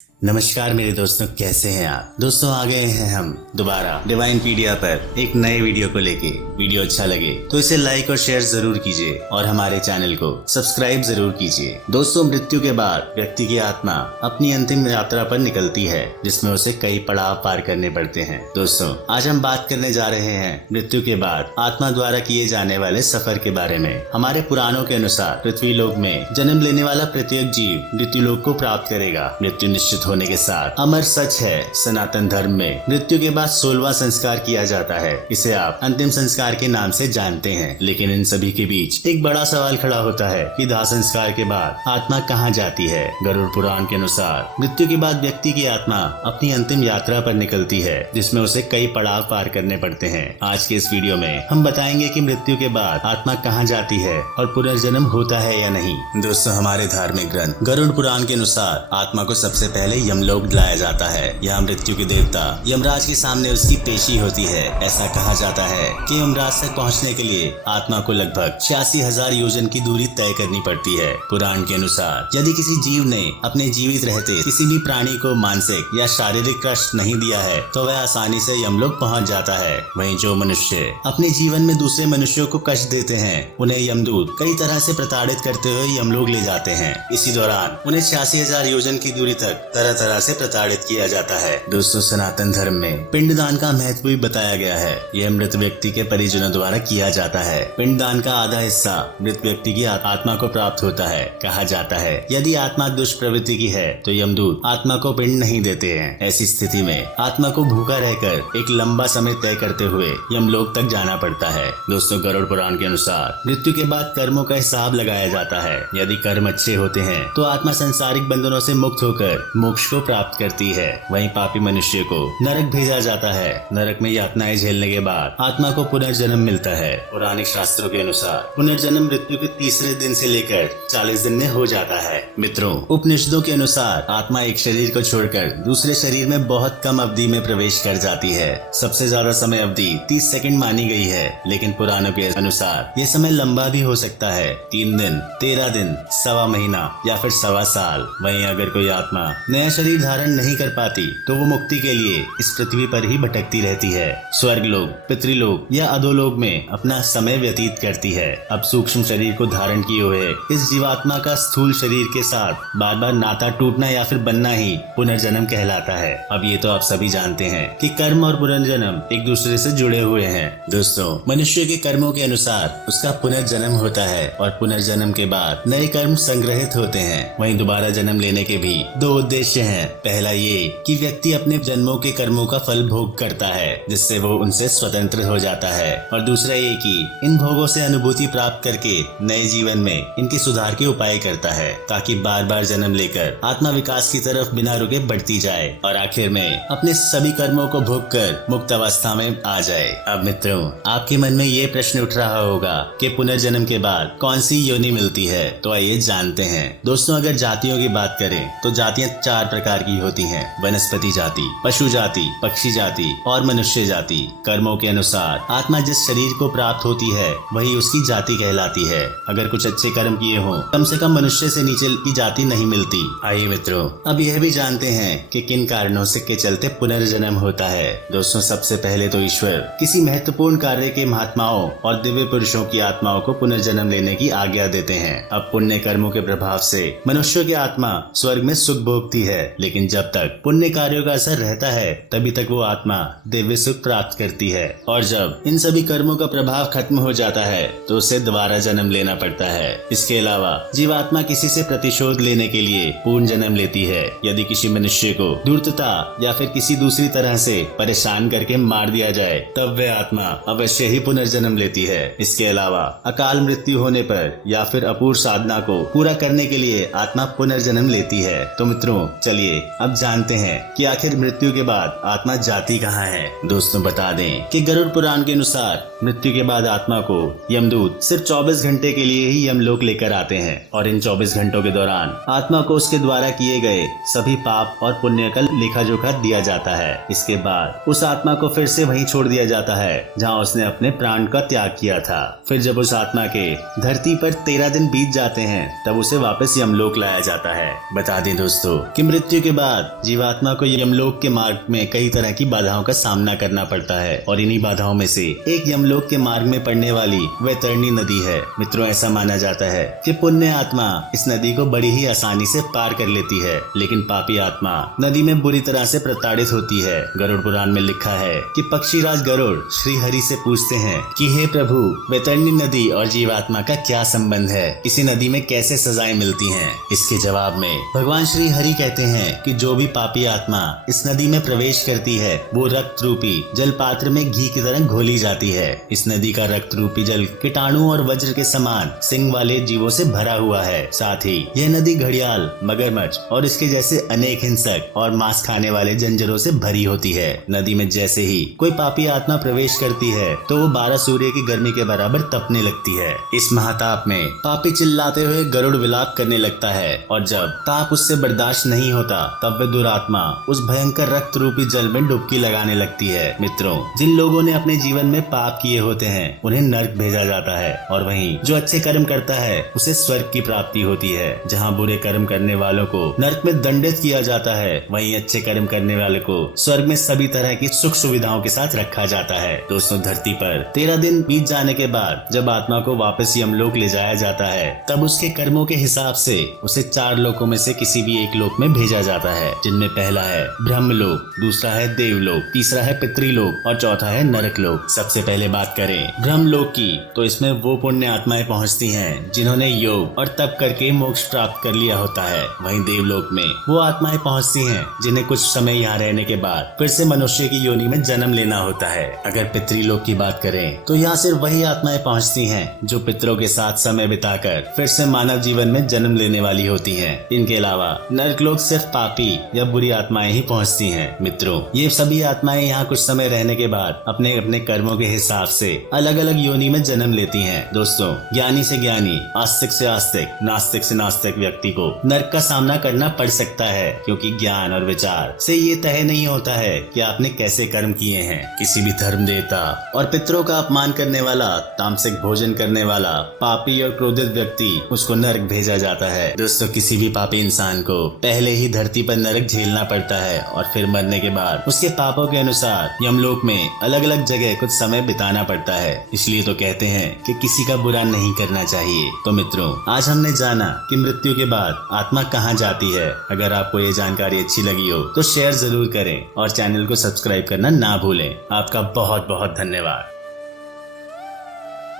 नमस्कार मेरे दोस्तों, कैसे हैं आप दोस्तों। आ गए हैं हम दोबारा डिवाइन पीडिया पर एक नए वीडियो को लेके। वीडियो अच्छा लगे तो इसे लाइक और शेयर जरूर कीजिए और हमारे चैनल को सब्सक्राइब जरूर कीजिए। दोस्तों, मृत्यु के बाद व्यक्ति की आत्मा अपनी अंतिम यात्रा पर निकलती है, जिसमें उसे कई पड़ाव पार करने पड़ते हैं। दोस्तों, आज हम बात करने जा रहे हैं मृत्यु के बाद आत्मा द्वारा किए जाने वाले सफर के बारे में। हमारे पुराणों के अनुसार पृथ्वी लोक में जन्म लेने वाला प्रत्येक जीव मृत्यु लोक को प्राप्त करेगा। मृत्यु निश्चित होने के साथ अमर सच है। सनातन धर्म में मृत्यु के बाद 16वां संस्कार किया जाता है। इसे आप अंतिम संस्कार के नाम से जानते हैं। लेकिन इन सभी के बीच एक बड़ा सवाल खड़ा होता है कि दाह संस्कार के बाद आत्मा कहाँ जाती है। गरुड़ पुराण के अनुसार मृत्यु के बाद व्यक्ति की आत्मा अपनी अंतिम यात्रा पर निकलती है, जिसमें उसे कई पड़ाव पार करने पड़ते हैं। आज के इस वीडियो में हम बताएंगे कि मृत्यु के बाद आत्मा कहाँ जाती है और पुनर्जन्म होता है या नहीं। दोस्तों, हमारे धार्मिक ग्रंथ गरुड़ पुराण के अनुसार आत्मा को सबसे पहले यमलोक लाया जाता है। यहाँ मृत्यु के देवता यमराज के सामने उसकी पेशी होती है। ऐसा कहा जाता है कि यमराज तक पहुँचने के लिए आत्मा को लगभग 86,000 योजन की दूरी तय करनी पड़ती है। पुराण के अनुसार यदि किसी जीव ने अपने जीवित रहते किसी भी प्राणी को मानसिक या शारीरिक कष्ट नहीं दिया है तो वह आसानी से यमलोक पहुँच जाता है। वहीं जो मनुष्य अपने जीवन में दूसरे मनुष्यों को कष्ट देते हैं, उन्हें यमदूत कई तरह से प्रताड़ित करते हुए यमलोक ले जाते हैं। इसी दौरान उन्हें 86,000 योजन की दूरी तक तरह तरह से प्रताड़ित किया जाता है। दोस्तों, सनातन धर्म में पिंडदान का महत्व भी बताया गया है। यह मृत व्यक्ति के परिजनों द्वारा किया जाता है। पिंडदान का आधा हिस्सा मृत व्यक्ति की आत्मा को प्राप्त होता है। कहा जाता है यदि आत्मा दुष्प्रवृत्ति की है तो यमदूत आत्मा को पिंड नहीं देते हैं। ऐसी स्थिति में आत्मा को भूखा रहकर एक लंबा समय तय करते हुए यमलोक तक जाना पड़ता है। दोस्तों, गरुड़ पुराण के अनुसार मृत्यु के बाद कर्मों का हिसाब लगाया जाता है। यदि कर्म अच्छे होते हैं तो आत्मा सांसारिक बंधनों से मुक्त होकर मोक्ष को प्राप्त करती है। वहीं पापी मनुष्य को नरक भेजा जाता है। नरक में यातनाएं झेलने के बाद आत्मा को पुनर्जन्म मिलता है। पौराणिक शास्त्रों के अनुसार पुनर्जन्म मृत्यु के तीसरे दिन से लेकर 40 दिन में हो जाता है। मित्रों, उपनिषदों के अनुसार आत्मा एक शरीर को छोड़कर दूसरे शरीर में बहुत कम अवधि में प्रवेश कर जाती है। सबसे ज्यादा समय अवधि 30 सेकंड मानी गई है, लेकिन पुराणों के अनुसार ये समय लंबा भी हो सकता है। 3 दिन, 13 दिन, सवा महीना या फिर सवा साल। वहीं अगर कोई आत्मा नया शरीर धारण नहीं कर पाती तो वो मुक्ति के लिए इस पृथ्वी पर ही भटकती रहती है। स्वर्ग लोक, पितृलोक या अधोलोक में अपना समय व्यतीत करती है। अब सूक्ष्म शरीर को धारण किए हुए इस जीवात्मा का स्थूल शरीर के साथ बार बार नाता टूटना या फिर बनना ही पुनर्जन्म कहलाता है। अब ये तो आप सभी जानते हैं कि कर्म और पुनर्जन्म एक दूसरे से जुड़े हुए हैं। दोस्तों, मनुष्य के कर्मों के अनुसार उसका पुनर्जन्म होता है और पुनर्जन्म के बाद नए कर्म संग्रहित होते हैं। वहीं दोबारा जन्म लेने के भी 2 उद्देश्य हैं। पहला ये कि व्यक्ति अपने जन्मों के कर्मों का फल भोग करता है, जिससे वो उनसे स्वतंत्र हो जाता है, और दूसरा ये कि इन भोगों से अनुभूति प्राप्त करके नए जीवन में इनके सुधार के उपाय करता है, ताकि बार बार जन्म लेकर आत्मा विकास की तरफ बिना रुके बढ़ती जाए और आखिर में अपने सभी कर्मों को भोग कर मुक्त अवस्था में आ जाए। अब मित्रों, आपके मन में ये प्रश्न उठ रहा होगा कि पुनर्जन्म के बाद कौन सी योनि मिलती है, तो आइए जानते हैं। दोस्तों, अगर जातियों की बात करें तो जातियां 4 प्रकार की होती हैं: वनस्पति जाति, पशु जाति, पक्षी जाति और मनुष्य जाति। कर्मों के अनुसार आत्मा जिस शरीर को प्राप्त होती है वही उसकी जाति कहलाती है। अगर कुछ अच्छे कर्म किए हों, कम से कम मनुष्य से नीचे की जाति नहीं मिलती। आइए मित्रों, अब यह भी जानते हैं कि किन कारणों से के चलते पुनर्जन्म होता है। दोस्तों, सबसे पहले तो ईश्वर किसी महत्वपूर्ण कार्य के महात्माओं और दिव्य पुरुषों की आत्माओं को पुनर्जन्म लेने की आज्ञा देते हैं। अब पुण्य कर्मों के प्रभाव से मनुष्य की आत्मा स्वर्ग में सुख भोगती है, लेकिन जब तक पुण्य कार्यों का असर रहता है तभी तक वो आत्मा दिव्य सुख प्राप्त करती है, और जब इन सभी कर्मों का प्रभाव खत्म हो जाता है तो उसे दोबारा जन्म लेना पड़ता है। इसके अलावा जीवात्मा किसी से प्रतिशोध लेने के लिए पूर्ण जन्म लेती है। यदि किसी मनुष्य को धूर्तता या फिर किसी दूसरी तरह से परेशान करके मार दिया जाए तब वह आत्मा अवश्य ही पुनर्जन्म लेती है। इसके अलावा अकाल मृत्यु होने पर या फिर अपूर्ण साधना को पूरा करने के लिए आत्मा पुनर्जन्म लेती है। तो मित्रों, चलिए अब जानते हैं कि आखिर मृत्यु के बाद आत्मा जाती कहाँ है। दोस्तों, बता दें कि गरुड़ पुराण के अनुसार मृत्यु के बाद आत्मा को यमदूत सिर्फ 24 घंटे के लिए ही यमलोक लेकर आते हैं, और इन 24 घंटों के दौरान आत्मा को उसके द्वारा किए गए सभी पाप और पुण्य का लेखा जोखा दिया जाता है। इसके बाद उस आत्मा को फिर से वहीं छोड़ दिया जाता है जहाँ उसने अपने प्राण का त्याग किया था। फिर जब उस आत्मा के धरती पर 13 दिन बीत जाते हैं तब उसे वापस यमलोक लाया जाता है। बता दें दोस्तों, कि मृत्यु के बाद जीवात्मा को यमलोक के मार्ग में कई तरह की बाधाओं का सामना करना पड़ता है और इन्हीं बाधाओं में से एक यमलोक के मार्ग में पड़ने वाली वैतरणी नदी है। मित्रों, ऐसा माना जाता है कि पुण्य आत्मा इस नदी को बड़ी ही आसानी से पार कर लेती है, लेकिन पापी आत्मा नदी में बुरी तरह से प्रताड़ित होती है। गरुड़ पुराण में लिखा है कि पक्षीराज गरुड़ श्री हरि से पूछते हैं कि हे प्रभु, वैतरणी नदी और जीवात्मा का क्या संबंध है? इसी नदी में कैसे सजाएं मिलती हैं? इसके जवाब में भगवान श्री हरि कहते हैं कि जो भी पापी आत्मा इस नदी में प्रवेश करती है वो रक्त रूपी जल पात्र में घी की तरह घोली जाती है। इस नदी का रक्त रूपी जल कीटाणु और वज्र के समान सिंग वाले जीवों से भरा हुआ है। साथ ही यह नदी घड़ियाल, मगरमच्छ और इसके जैसे अनेक हिंसक और मांस खाने वाले जंजरों से भरी होती है। नदी में जैसे ही कोई पापी आत्मा प्रवेश करती है तो वो 12 सूर्य की गर्मी के बराबर तपने लगती है। इस महाताप में पापी चिल्लाते हुए गरुड़ विलाप करने लगता है और जब ताप उससे बर्दाश्त नहीं होता तब वह दुरात्मा उस भयंकर रक्त रूपी जल में डुबकी लगाने लगती है। मित्रों, जिन लोगों ने अपने जीवन में पाप किए होते हैं उन्हें नर्क भेजा जाता है और वहीं जो अच्छे कर्म करता है उसे स्वर्ग की प्राप्ति होती है। जहाँ बुरे कर्म करने वालों को नर्क में दंडित किया जाता है, वहीं अच्छे कर्म करने वाले को स्वर्ग में सभी तरह की सुख सुविधाओं के साथ रखा जाता है। दोस्तों, धरती पर 13 दिन बीत जाने के बाद जब आत्मा को वापस यमलोक ले जाया जाता है तब उसके कर्मों के हिसाब से उसे 4 लोकों में से किसी भी एक लोक में भेजा जाता है, जिनमें पहला है ब्रह्मलोक, दूसरा है देवलोक, तीसरा है पितृलोक और चौथा है नरकलोक। सबसे पहले बात करें ब्रह्मलोक की तो इसमें वो पुण्य आत्माएं पहुंचती हैं जिन्होंने योग और तप करके मोक्ष प्राप्त कर लिया होता है। वहीं देवलोक में वो आत्माएं पहुंचती हैं जिन्हें कुछ समय यहाँ रहने के बाद फिर से मनुष्य की योनि में जन्म लेना होता है। अगर पितृलोक की बात करें तो यहाँ सिर्फ वही आत्माएं पहुंचती हैं जो पितरों के साथ समय बिताकर फिर से मानव जीवन में जन्म लेने वाली होती हैं। इनके अलावा नरकलोक सिर्फ पापी या बुरी आत्माएं ही पहुंचती हैं। मित्रों, ये सभी आत्माएं यहाँ कुछ समय रहने के बाद अपने अपने कर्मों के हिसाब से अलग अलग योनि में जन्म लेती हैं। दोस्तों, ज्ञानी से ज्ञानी, आस्तिक से आस्तिक, नास्तिक से नास्तिक व्यक्ति को नरक का सामना करना पड़ सकता है, क्योंकि ज्ञान और विचार से ये तय नहीं होता है कि आपने कैसे कर्म किए हैं। किसी भी धर्म देवता और पितरों का अपमान करने वाला, तामसिक भोजन करने वाला, पापी और क्रोधित व्यक्ति उसको नरक भेजा जाता है। दोस्तों, किसी भी पापी इंसान को पहले ही धरती पर नरक झेलना पड़ता है और फिर मरने के बाद उसके पापों के अनुसार यमलोक में अलग अलग जगह कुछ समय बिताना पड़ता है। इसलिए तो कहते हैं कि किसी का बुरा नहीं करना चाहिए। तो मित्रों, आज हमने जाना कि मृत्यु के बाद आत्मा कहाँ जाती है। अगर आपको ये जानकारी अच्छी लगी हो तो शेयर जरूर करें और चैनल को सब्सक्राइब करना ना भूलें। आपका बहुत बहुत धन्यवाद।